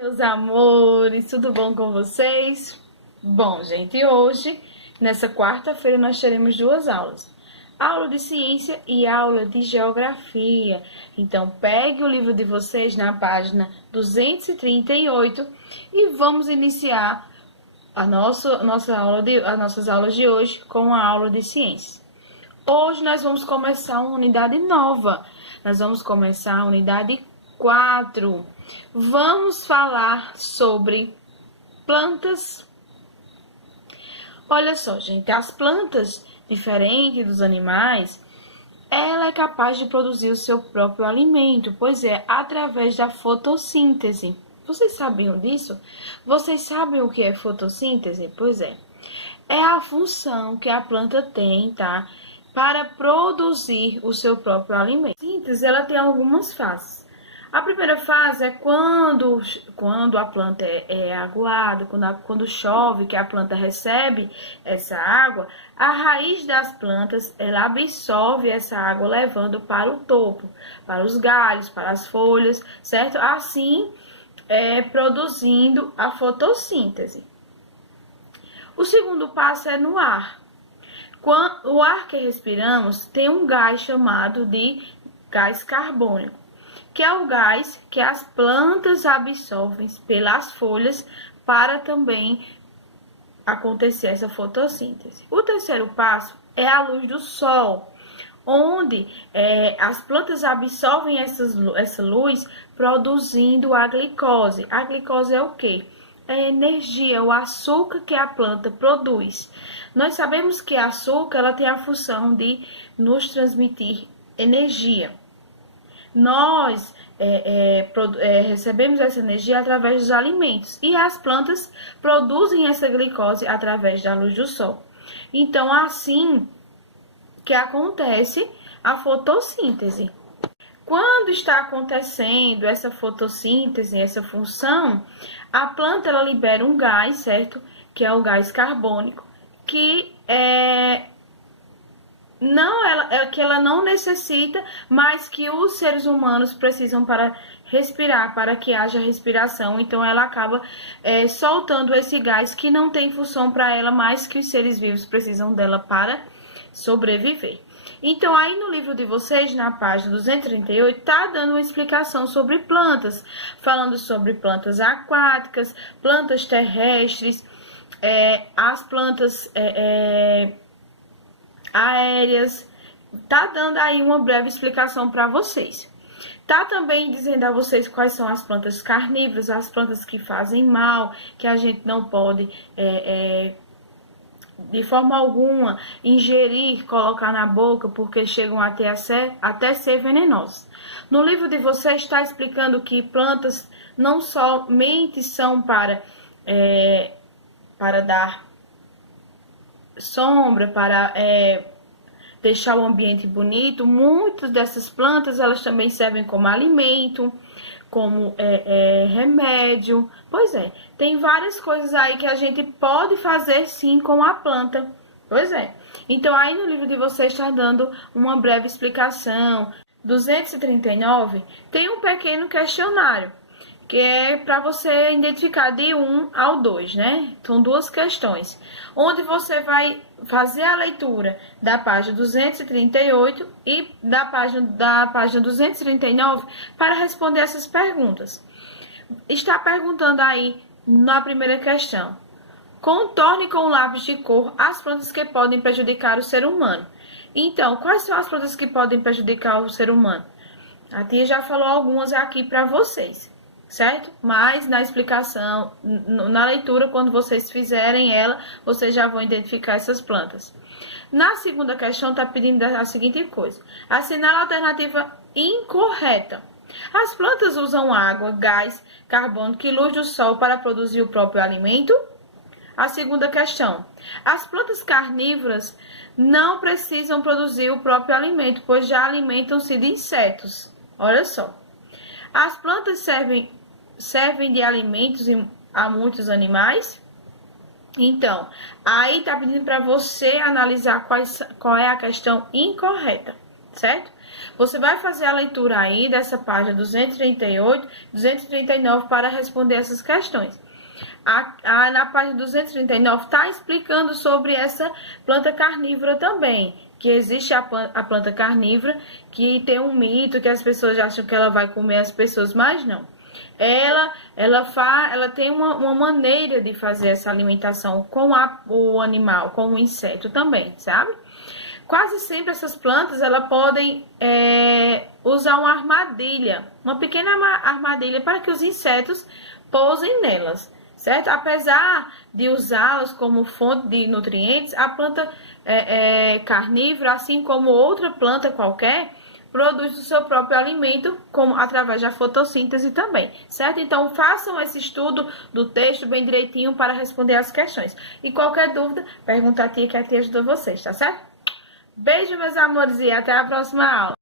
Meus amores, tudo bom com vocês? Bom, gente, hoje, nessa quarta-feira, nós teremos duas aulas. Aula de ciência e aula de geografia. Então, pegue o livro de vocês na página 238 e vamos iniciar as nossas aulas de hoje com a aula de ciências. Hoje nós vamos começar uma unidade nova. Nós vamos começar a unidade 4. Vamos falar sobre plantas. Olha só, gente, as plantas, diferente dos animais, ela é capaz de produzir o seu próprio alimento, pois é, através da fotossíntese. Vocês sabiam disso? Vocês sabem o que é fotossíntese? Pois é a função que a planta tem, tá? Para produzir o seu próprio alimento. A síntese, ela tem algumas fases. A primeira fase é quando a planta é aguada, quando chove, que a planta recebe essa água, a raiz das plantas, ela absorve essa água levando para o topo, para os galhos, para as folhas, certo? Assim, produzindo a fotossíntese. O segundo passo é no ar. O ar que respiramos tem um gás chamado de gás carbônico, que é o gás que as plantas absorvem pelas folhas para também acontecer essa fotossíntese. O terceiro passo é a luz do sol, onde as plantas absorvem essa luz produzindo a glicose. A glicose é o quê? É energia, o açúcar que a planta produz. Nós sabemos que a açúcar ela tem a função de nos transmitir energia. Nós recebemos essa energia através dos alimentos e as plantas produzem essa glicose através da luz do sol. Então, assim que acontece a fotossíntese. Quando está acontecendo essa fotossíntese, essa função, a planta ela libera um gás, certo? Que é o gás carbônico, que ela não necessita, mas que os seres humanos precisam para respirar, para que haja respiração. Então, ela acaba soltando esse gás que não tem função para ela, mas que os seres vivos precisam dela para sobreviver. Então, aí no livro de vocês, na página 238, tá dando uma explicação sobre plantas, falando sobre plantas aquáticas, plantas terrestres, as plantas aéreas. Tá dando aí uma breve explicação para vocês. Tá também dizendo a vocês quais são as plantas carnívoras, as plantas que fazem mal, que a gente não pode de forma alguma ingerir, colocar na boca, porque chegam até ser venenosas. No livro de vocês está explicando que plantas não somente são para dar sombra, para deixar o ambiente bonito. Muitas dessas plantas elas também servem como alimento, como remédio. Pois é, tem várias coisas aí que a gente pode fazer sim com a planta. Pois é. Então aí no livro de vocês está dando uma breve explicação. 239 tem um pequeno questionário, que é para você identificar de 1 ao 2, né? São duas questões, onde você vai fazer a leitura da página 238 e da página 239 para responder essas perguntas. Está perguntando aí na primeira questão: contorne com o lápis de cor as plantas que podem prejudicar o ser humano. Então, quais são as plantas que podem prejudicar o ser humano? A tia já falou algumas aqui para vocês, certo? Mas na explicação, na leitura, quando vocês fizerem ela, vocês já vão identificar essas plantas. Na segunda questão, está pedindo a seguinte coisa: assinale a alternativa incorreta. As plantas usam água, gás, carbônico e luz do sol para produzir o próprio alimento? A segunda questão: as plantas carnívoras não precisam produzir o próprio alimento, pois já alimentam-se de insetos. Olha só. As plantas servem de alimentos a muitos animais? Então, aí tá pedindo para você analisar qual é a questão incorreta, certo? Você vai fazer a leitura aí dessa página 238, 239 para responder essas questões. Na página 239 está explicando sobre essa planta carnívora também, que existe a planta carnívora, que tem um mito que as pessoas acham que ela vai comer as pessoas, mas não. Ela tem uma maneira de fazer essa alimentação com o animal, com o inseto também, sabe? Quase sempre essas plantas elas podem usar uma armadilha, uma pequena armadilha para que os insetos pousem nelas, certo? Apesar de usá-las como fonte de nutrientes, a planta carnívora, assim como outra planta qualquer, produz o seu próprio alimento como através da fotossíntese também, certo? Então façam esse estudo do texto bem direitinho para responder as questões. E qualquer dúvida, pergunta a tia que a tia ajuda vocês, tá certo? Beijo, meus amores, e até a próxima aula.